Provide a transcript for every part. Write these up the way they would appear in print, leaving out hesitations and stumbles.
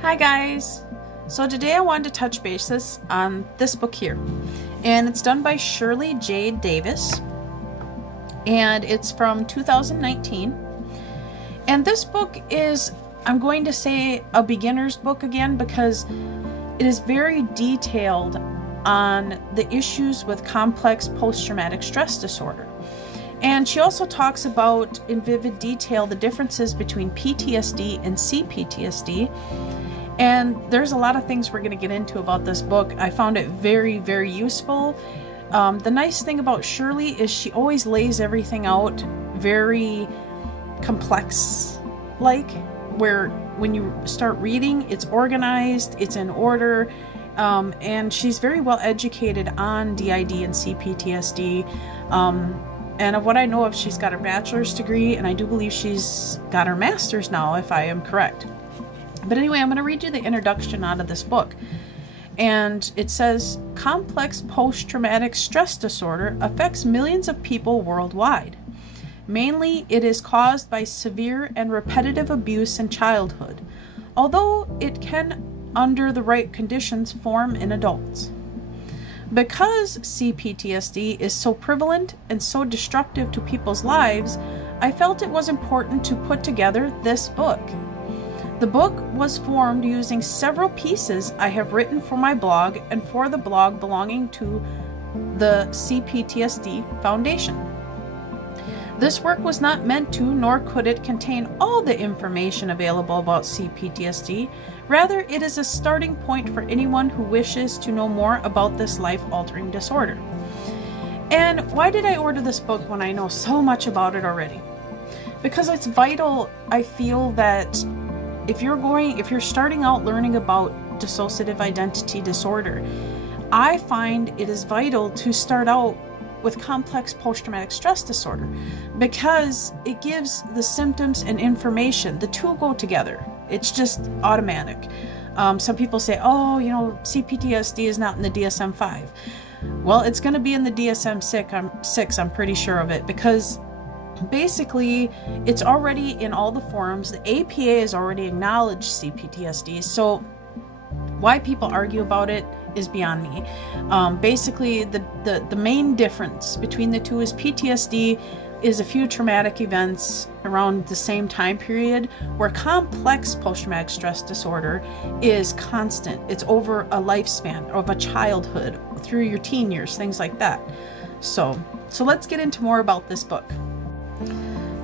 Hi guys! So today I wanted to touch bases on this book here, and it's done by Shirley J. Davis, and it's from 2019. And this book is, I'm going to say, a beginner's book again because it is very detailed on the issues with complex post-traumatic stress disorder. And she also talks about in vivid detail the differences between PTSD and CPTSD. And there's a lot of things we're going to get into about this book. I found it very, very useful. The nice thing about Shirley is she always lays everything out very complex, where when you start reading, it's organized, it's in order, and she's very well educated on DID and CPTSD. And of what I know of, she's got her bachelor's degree, and I do believe she's got her master's now, if I am correct. But anyway, I'm going to read you the introduction out of this book. And it says, complex post-traumatic stress disorder affects millions of people worldwide. Mainly, it is caused by severe and repetitive abuse in childhood, although it can, under the right conditions, form in adults. Because CPTSD is so prevalent and so destructive to people's lives, I felt it was important to put together this book. The book was formed using several pieces I have written for my blog and for the blog belonging to the CPTSD Foundation. This work was not meant to, nor could it contain all the information available about CPTSD. Rather, it is a starting point for anyone who wishes to know more about this life-altering disorder. And why did I order this book when I know so much about it already? Because it's vital, I feel, that if you're starting out learning about dissociative identity disorder, I find it is vital to start out with complex post-traumatic stress disorder because it gives the symptoms and information. The two go together. It's just automatic. Some people say, CPTSD is not in the DSM-5. Well, it's going to be in the DSM-6, I'm pretty sure of it, because basically it's already in all the forums. The APA has already acknowledged CPTSD, so why people argue about it is beyond me. Basically, the main difference between the two is PTSD is a few traumatic events around the same time period, where complex post-traumatic stress disorder is constant. It's over a lifespan of a childhood through your teen years, things like that. So let's get into more about this book.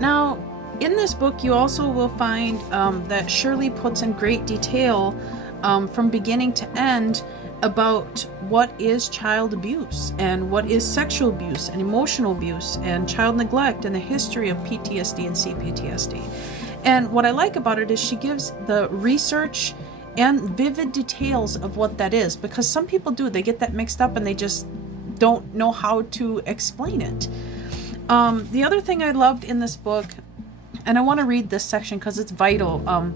Now, in this book, you also will find that Shirley puts in great detail from beginning to end about what is child abuse and what is sexual abuse and emotional abuse and child neglect and the history of PTSD and CPTSD. And what I like about it is she gives the research and vivid details of what that is, because some people they get that mixed up and they just don't know how to explain it. The other thing I loved in this book, and I want to read this section because it's vital,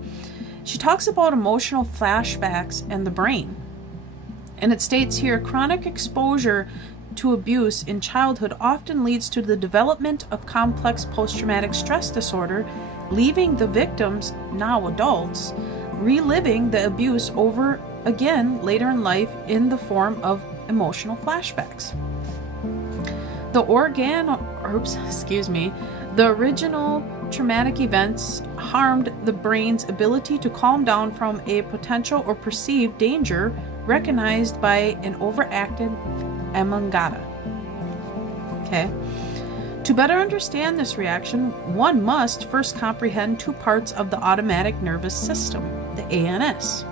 she talks about emotional flashbacks and the brain. And it states here, chronic exposure to abuse in childhood often leads to the development of complex post-traumatic stress disorder, leaving the victims, now adults, reliving the abuse over again later in life in the form of emotional flashbacks. The original traumatic events harmed the brain's ability to calm down from a potential or perceived danger recognized by an overactive amygdala. Okay. To better understand this reaction, one must first comprehend two parts of the automatic nervous system, the ANS.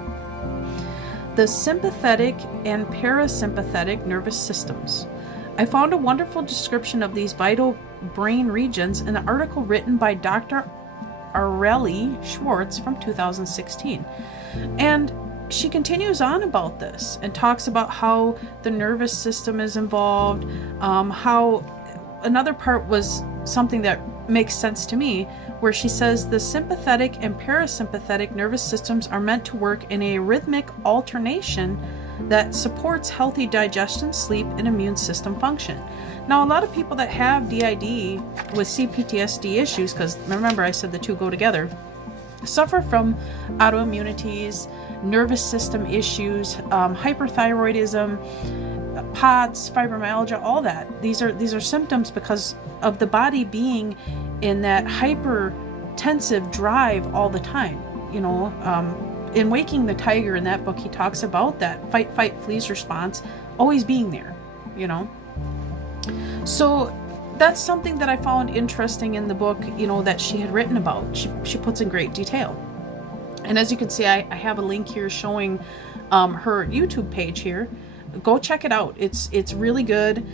The sympathetic and parasympathetic nervous systems. I found a wonderful description of these vital brain regions in an article written by Dr. Aurelie Schwartz from 2016. And she continues on about this and talks about how the nervous system is involved, how another part was something that makes sense to me, where she says the sympathetic and parasympathetic nervous systems are meant to work in a rhythmic alternation that supports healthy digestion, sleep, and immune system function. Now, a lot of people that have DID with CPTSD issues, because remember I said the two go together, suffer from autoimmunities nervous system issues, hyperthyroidism, POTS, fibromyalgia, all that. These are symptoms because of the body being in that hypertensive drive all the time. In Waking the Tiger, in that book, he talks about that fight, freeze response always being there, So that's something that I found interesting in the book, that she had written about. She puts in great detail. And as you can see, I have a link here showing her YouTube page here. Go check it out. It's really good.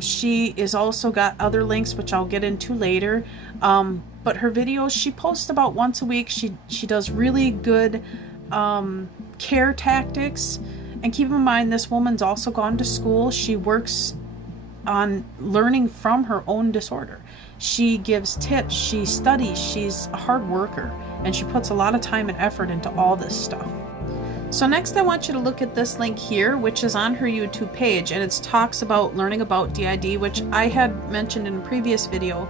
She is also got other links, which I'll get into later. But her videos, she posts about once a week. She does really good care tactics. And keep in mind, this woman's also gone to school. She works on learning from her own disorder. She gives tips, she studies, she's a hard worker, and she puts a lot of time and effort into all this stuff. So next I want you to look at this link here, which is on her YouTube page, and it talks about learning about DID, which I had mentioned in a previous video.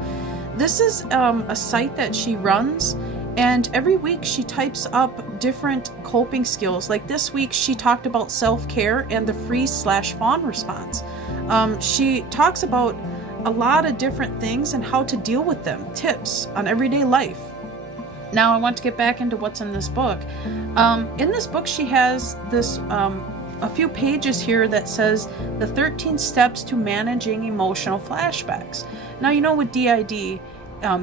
This is a site that she runs, and every week she types up different coping skills. Like this week she talked about self-care and the freeze/fawn response. She talks about a lot of different things and how to deal with them, tips on everyday life. Now I want to get back into what's in this book. In this book she has this a few pages here that says the 13 steps to managing emotional flashbacks. Now with DID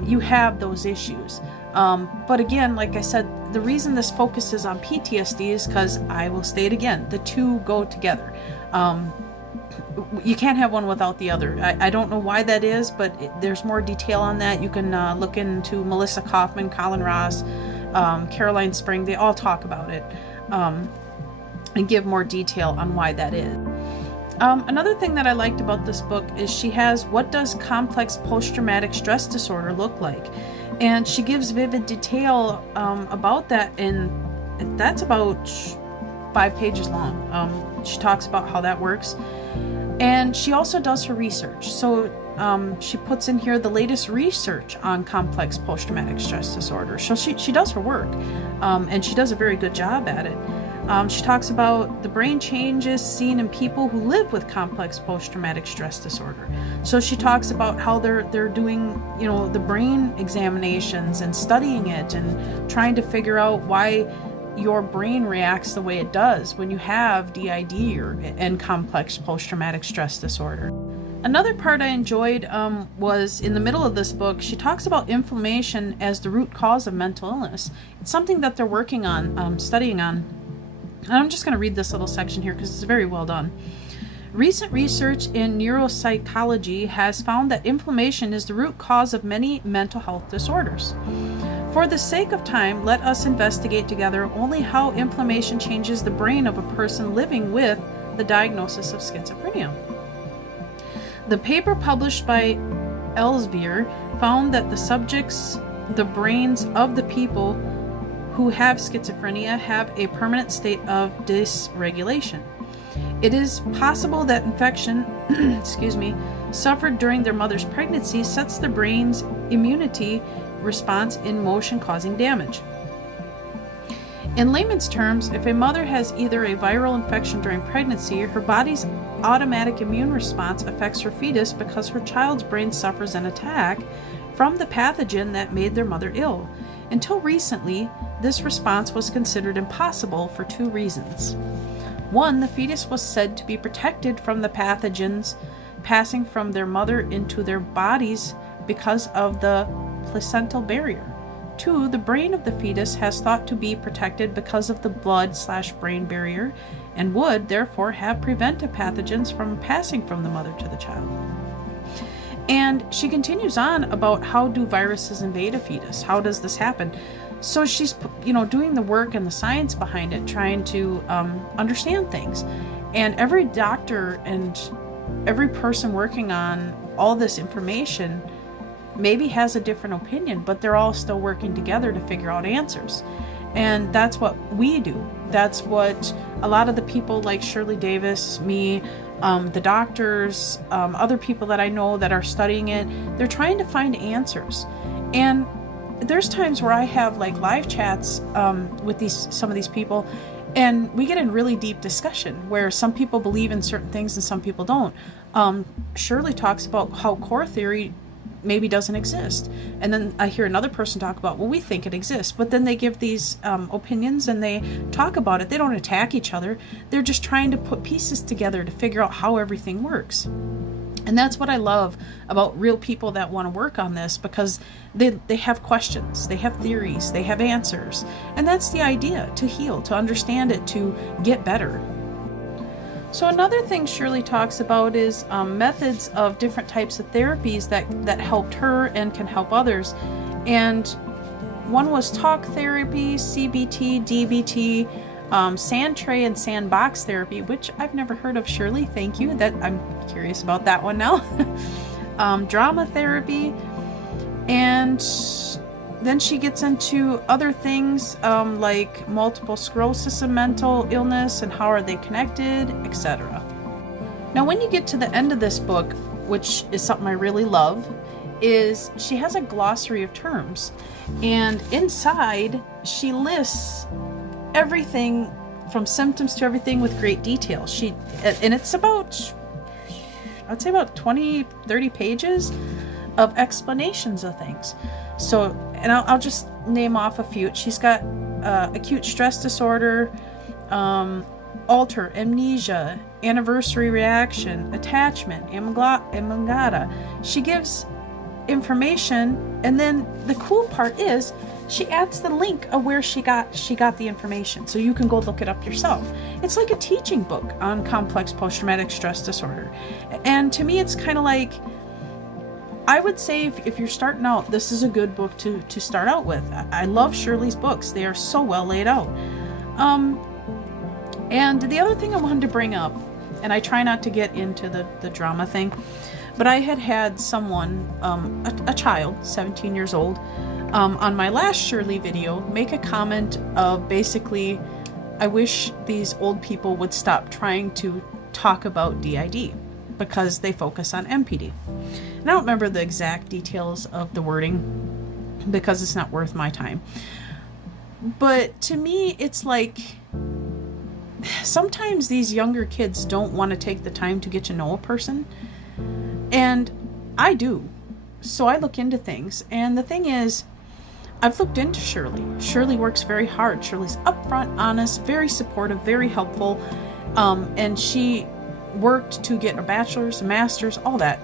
you have those issues. But again, like I said, the reason this focuses on PTSD is because, I will say it again, the two go together. You can't have one without the other. I don't know why that is, but there's more detail on that. You can look into Melissa Kaufman, Colin Ross, Caroline Spring. They all talk about it and give more detail on why that is. Another thing that I liked about this book is she has what does complex post-traumatic stress disorder look like? And she gives vivid detail about that, and that's about 5 pages long. She talks about how that works. And she also does her research. So she puts in here the latest research on complex post-traumatic stress disorder. So she does her work, and she does a very good job at it. She talks about the brain changes seen in people who live with complex post-traumatic stress disorder. So she talks about how they're doing, the brain examinations and studying it and trying to figure out why your brain reacts the way it does when you have DID and complex post-traumatic stress disorder. Another part I enjoyed was in the middle of this book, she talks about inflammation as the root cause of mental illness. It's something that they're working on, studying on. And I'm just going to read this little section here because it's very well done. Recent research in neuropsychology has found that inflammation is the root cause of many mental health disorders. For the sake of time, let us investigate together only how inflammation changes the brain of a person living with the diagnosis of schizophrenia. The paper published by Elsevier found that the brains of the people who have schizophrenia have a permanent state of dysregulation. It is possible that infection, suffered during their mother's pregnancy sets the brain's immunity response in motion, causing damage. In layman's terms, if a mother has either a viral infection during pregnancy, her body's automatic immune response affects her fetus because her child's brain suffers an attack from the pathogen that made their mother ill. Until recently, this response was considered impossible for 2 reasons. 1, the fetus was said to be protected from the pathogens passing from their mother into their bodies because of the placental barrier. 2, the brain of the fetus has thought to be protected because of the blood/brain barrier and would therefore have prevented pathogens from passing from the mother to the child. And she continues on about how do viruses invade a fetus? How does this happen? So she's, doing the work and the science behind it, trying to understand things. And every doctor and every person working on all this information maybe has a different opinion, but they're all still working together to figure out answers. And that's what we do. That's what a lot of the people like Shirley Davis, me, the doctors, other people that I know that are studying it, they're trying to find answers. And there's times where I have like live chats with some of these people, And we get in really deep discussion where some people believe in certain things and some people don't. Shirley talks about how core theory maybe doesn't exist. And then I hear another person talk about, well, we think it exists. But then they give these opinions and they talk about it. They don't attack each other. They're just trying to put pieces together to figure out how everything works. And that's what I love about real people that want to work on this, because they have questions, they have theories, they have answers. And that's the idea, to heal, to understand it, to get better. So another thing Shirley talks about is methods of different types of therapies that helped her and can help others. And one was talk therapy, CBT, DBT, sand tray and sandbox therapy, which I've never heard of. Shirley, thank you. That I'm curious about that one now. Drama therapy, and then she gets into other things like multiple sclerosis and mental illness and how are they connected, etc. Now, when you get to the end of this book, which is something I really love, is she has a glossary of terms, and inside she lists everything from symptoms to everything with great detail. And it's about, I'd say about 20-30 pages of explanations of things. So, and I'll just name off a few. She's got acute stress disorder, alter, amnesia, anniversary reaction, attachment, amygdala. She gives information, and then the cool part is she adds the link of where she got the information, so you can go look it up yourself. It's like a teaching book on complex post-traumatic stress disorder. And to me, it's kind of like, I would say if you're starting out, this is a good book to start out with. I love Shirley's books. They are so well laid out. And the other thing I wanted to bring up, and I try not to get into the drama thing, but I had someone, a child, 17 years old, on my last Shirley video, make a comment of basically, I wish these old people would stop trying to talk about DID because they focus on MPD. And I don't remember the exact details of the wording because it's not worth my time. But to me, it's like, sometimes these younger kids don't want to take the time to get to know a person. And I do. So I look into things. And the thing is, I've looked into Shirley. Shirley works very hard. Shirley's upfront, honest, very supportive, very helpful. And she worked to get a bachelor's, a master's, all that.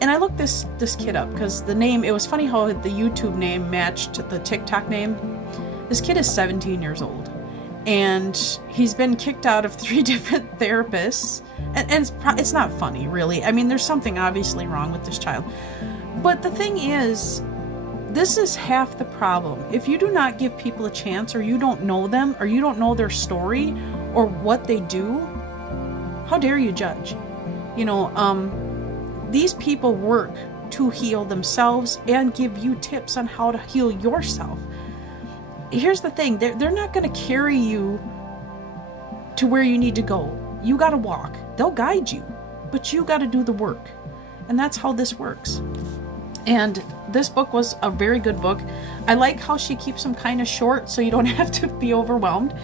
And I looked this kid up because the name, it was funny how the YouTube name matched the TikTok name. This kid is 17 years old. And he's been kicked out of 3 different therapists. And it's not funny, really. I mean, there's something obviously wrong with this child. But the thing is, this is half the problem. If you do not give people a chance, or you don't know them, or you don't know their story, or what they do, how dare you judge? You know, these people work to heal themselves and give you tips on how to heal yourself. Here's the thing, they're not going to carry you to where you need to go. You got to walk. They'll guide you, but you got to do the work. And that's how this works. And this book was a very good book. I like how she keeps them kind of short so you don't have to be overwhelmed.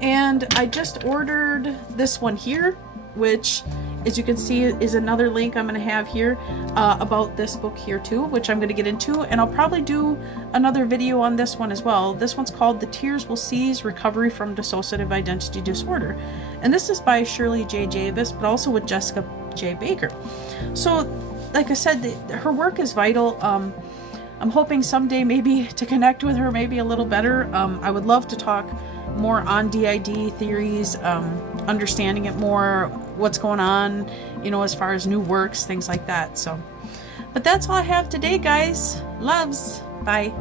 And I just ordered this one here, which, as you can see, is another link I'm going to have here about this book here too, which I'm going to get into. And I'll probably do another video on this one as well. This one's called The Tears Will Cease, Recovery from Dissociative Identity Disorder. And this is by Shirley J. Davis, but also with Jessica J. Baker. So, like I said, her work is vital. I'm hoping someday maybe to connect with her maybe a little better. I would love to talk more on DID theories, understanding it more, what's going on, you know, as far as new works, things like that. So, but that's all I have today, guys. Loves. Bye.